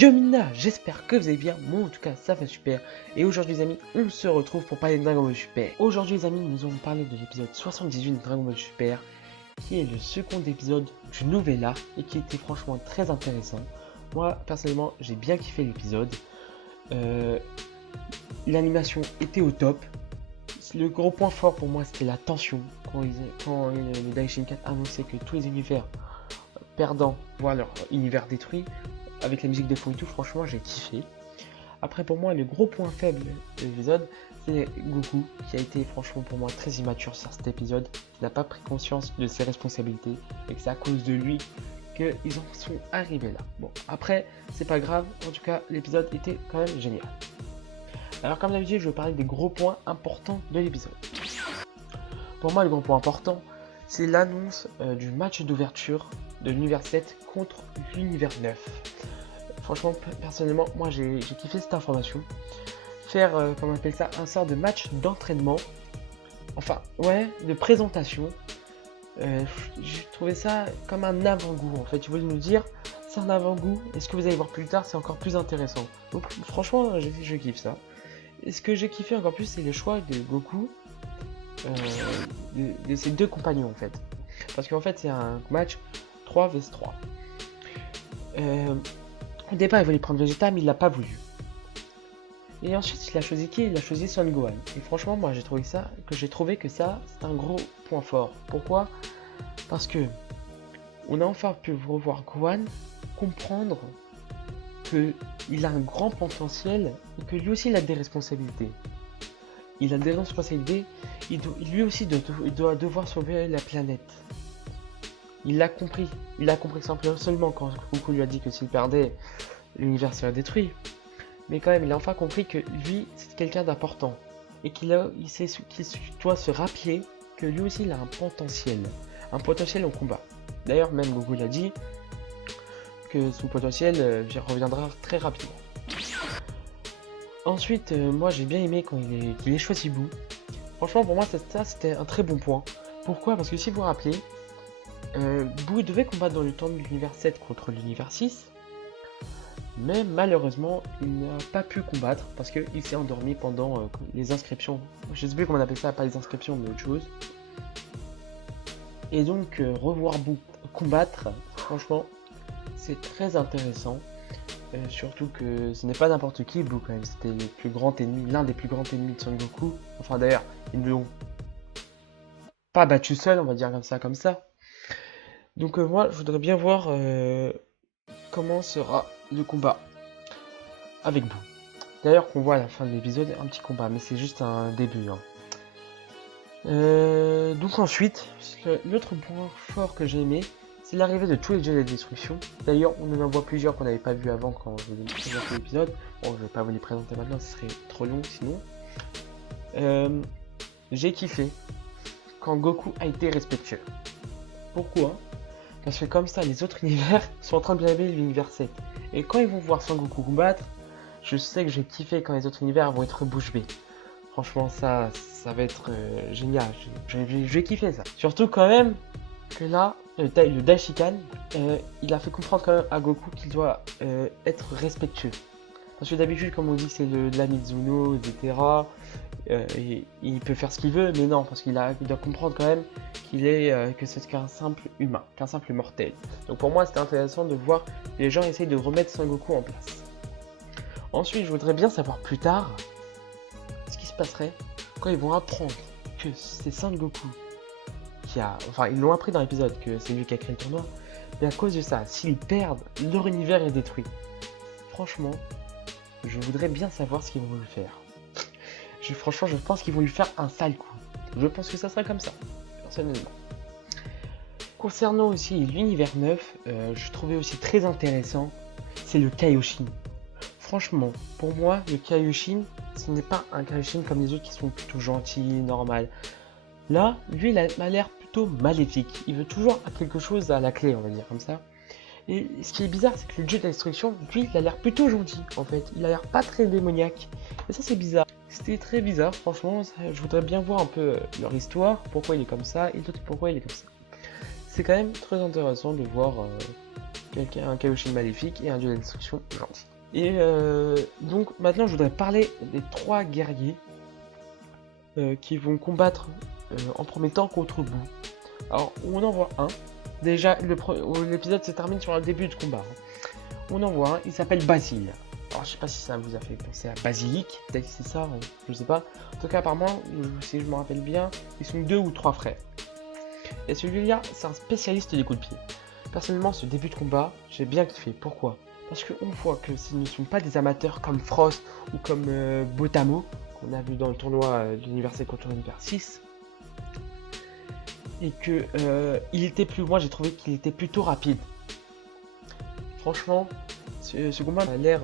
Yo Mina, j'espère que vous allez bien, moi en tout cas ça va super. Et aujourd'hui les amis, on se retrouve pour parler de Dragon Ball Super. Aujourd'hui les amis, nous allons parler de l'épisode 78 de Dragon Ball Super, qui est le second épisode du nouvel arc et qui était franchement très intéressant. Moi personnellement j'ai bien kiffé l'épisode. L'animation était au top. Le gros point fort pour moi c'était la tension quand le Daishinkan annonçait que tous les univers perdants voient leur univers détruit. Avec la musique de fond et tout, franchement j'ai kiffé. Après pour moi le gros point faible de l'épisode, c'est Goku qui a été franchement pour moi très immature sur cet épisode, qui n'a pas pris conscience de ses responsabilités et que c'est à cause de lui qu'ils en sont arrivés là. Bon après c'est pas grave, en tout cas l'épisode était quand même génial. Alors comme d'habitude je vais parler des gros points importants de l'épisode. Pour moi le gros point important c'est l'annonce du match d'ouverture de l'univers 7 contre l'univers 9. Franchement, personnellement, moi j'ai kiffé cette information. Faire, comment on appelle ça, un sort de match d'entraînement. Enfin, ouais, de présentation. J'ai trouvé ça comme un avant-goût en fait. Je voulais nous dire, c'est un avant-goût. Et ce que vous allez voir plus tard, c'est encore plus intéressant. Donc, franchement, je kiffe ça. Et ce que j'ai kiffé encore plus, c'est le choix de Goku. De ses deux compagnons en fait. Parce qu'en fait, c'est un match 3 vs 3. Au départ, il voulait prendre Vegeta, mais il l'a pas voulu. Et ensuite, il a choisi qui? Il a choisi Son Gohan. Et franchement, moi, j'ai trouvé que ça, c'est un gros point fort. Pourquoi? Parce que on a enfin pu revoir Gohan comprendre que il a un grand potentiel et que lui aussi, il a des responsabilités. Il a des responsabilités. Lui aussi, il doit devoir sauver la planète. Il l'a compris. Il a compris seulement quand Goku lui a dit que s'il perdait, l'univers serait détruit. Mais quand même, il a enfin compris que lui, c'est quelqu'un d'important. Et qu'il doit se rappeler que lui aussi, il a un potentiel. Un potentiel au combat. D'ailleurs, même Goku l'a dit que son potentiel reviendra très rapidement. Ensuite, moi j'ai bien aimé quand il ait choisi Boo. Franchement, pour moi, ça c'était un très bon point. Pourquoi? Parce que si vous vous rappelez, Boo devait combattre dans le temps de l'univers 7 contre l'univers 6, mais malheureusement il n'a pas pu combattre parce qu'il s'est endormi pendant les inscriptions. Je sais plus comment on appelle ça, pas les inscriptions mais autre chose. Et donc revoir Boo combattre, franchement c'est très intéressant. Surtout que ce n'est pas n'importe qui, Boo quand même, c'était le plus grand ennemi, l'un des plus grands ennemis de Son Goku. Enfin d'ailleurs, ils ne l'ont pas battu seul, on va dire comme ça. Donc moi, je voudrais bien voir comment sera le combat avec Boo. D'ailleurs, qu'on voit à la fin de l'épisode un petit combat, mais c'est juste un début. Hein. Donc ensuite, l'autre point fort que j'ai aimé, c'est l'arrivée de tous les jeux de destruction. D'ailleurs, on en voit plusieurs qu'on n'avait pas vu avant quand je vous ai présenté l'épisode. Bon, je vais pas vous les présenter maintenant, ce serait trop long sinon. J'ai kiffé quand Goku a été respectueux. Pourquoi? Parce que comme ça, les autres univers sont en train de blâmer l'univers 7. Et quand ils vont voir Son Goku combattre, je sais que j'ai kiffé quand les autres univers vont être bouche bée. Franchement, ça va être génial. Je vais kiffer ça. Surtout quand même que là, le Daishikan, il a fait comprendre quand même à Goku qu'il doit être respectueux. Parce que d'habitude, comme on dit, c'est de la Mizuno, etc. Il peut faire ce qu'il veut, mais non, parce qu'il doit comprendre quand même que c'est qu'un simple humain, qu'un simple mortel. Donc pour moi, c'était intéressant de voir que les gens essayent de remettre Son Goku en place. Ensuite, je voudrais bien savoir plus tard ce qui se passerait quand ils vont apprendre que c'est Son Goku enfin, ils l'ont appris dans l'épisode que c'est lui qui a créé le tournoi, mais à cause de ça, s'ils perdent, leur univers est détruit. Franchement, je voudrais bien savoir ce qu'ils vont lui faire. Franchement, je pense qu'ils vont lui faire un sale coup. Je pense que ça serait comme ça, personnellement. Concernant aussi l'univers 9, je trouvais aussi très intéressant, c'est le Kaioshin. Franchement, pour moi, le Kaioshin, ce n'est pas un Kaioshin comme les autres qui sont plutôt gentils, normal. Là, lui, il a l'air plutôt maléfique. Il veut toujours quelque chose à la clé, on va dire comme ça. Et ce qui est bizarre, c'est que le dieu de la destruction, lui, il a l'air plutôt gentil, en fait. Il a l'air pas très démoniaque. Et ça, c'est bizarre. C'était très bizarre, franchement. Je voudrais bien voir un peu leur histoire, pourquoi il est comme ça, et d'autres pourquoi il est comme ça. C'est quand même très intéressant de voir un Kaioshin maléfique et un dieu de la destruction gentil. Et donc maintenant je voudrais parler des 3 guerriers qui vont combattre en premier temps contre Boo. Alors on en voit un. Déjà l'épisode se termine sur un début de combat. On en voit un, il s'appelle Basile. Alors je sais pas si ça vous a fait penser à Basilic, peut-être que c'est ça, je sais pas. En tout cas apparemment, si je me rappelle bien, ils sont 2 ou 3 frères. Et celui-là, c'est un spécialiste des coups de pied. Personnellement, ce début de combat, j'ai bien kiffé. Pourquoi? Parce qu'on voit que ce ne sont pas des amateurs comme Frost ou comme Botamo, qu'on a vu dans le tournoi de l'Université contre l'Univers 6. Et que il était plus loin, j'ai trouvé qu'il était plutôt rapide. Franchement, ce combat a l'air,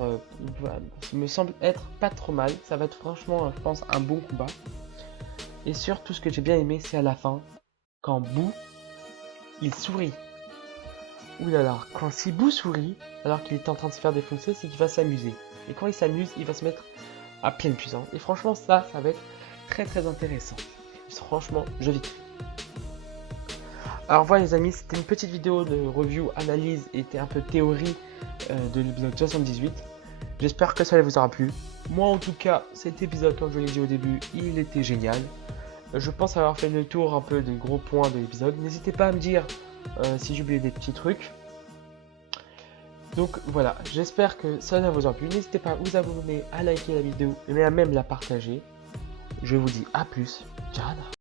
me semble être pas trop mal. Ça va être franchement, je pense, un bon combat. Et surtout, ce que j'ai bien aimé, c'est à la fin, quand Boo, il sourit. Ouh là là, quand si Boo sourit, alors qu'il est en train de se faire défoncer, c'est qu'il va s'amuser. Et quand il s'amuse, il va se mettre à pleine puissance. Et franchement, ça va être très très intéressant. Franchement, je vis. Alors voilà les amis, c'était une petite vidéo de review, analyse et un peu théorie de l'épisode 78. J'espère que ça vous aura plu. Moi en tout cas, cet épisode, comme je l'ai dit au début, il était génial. Je pense avoir fait le tour un peu des gros points de l'épisode. N'hésitez pas à me dire si j'ai oublié des petits trucs. Donc voilà, j'espère que ça vous aura plu. N'hésitez pas à vous abonner, à liker la vidéo et à même la partager. Je vous dis à plus. Ciao.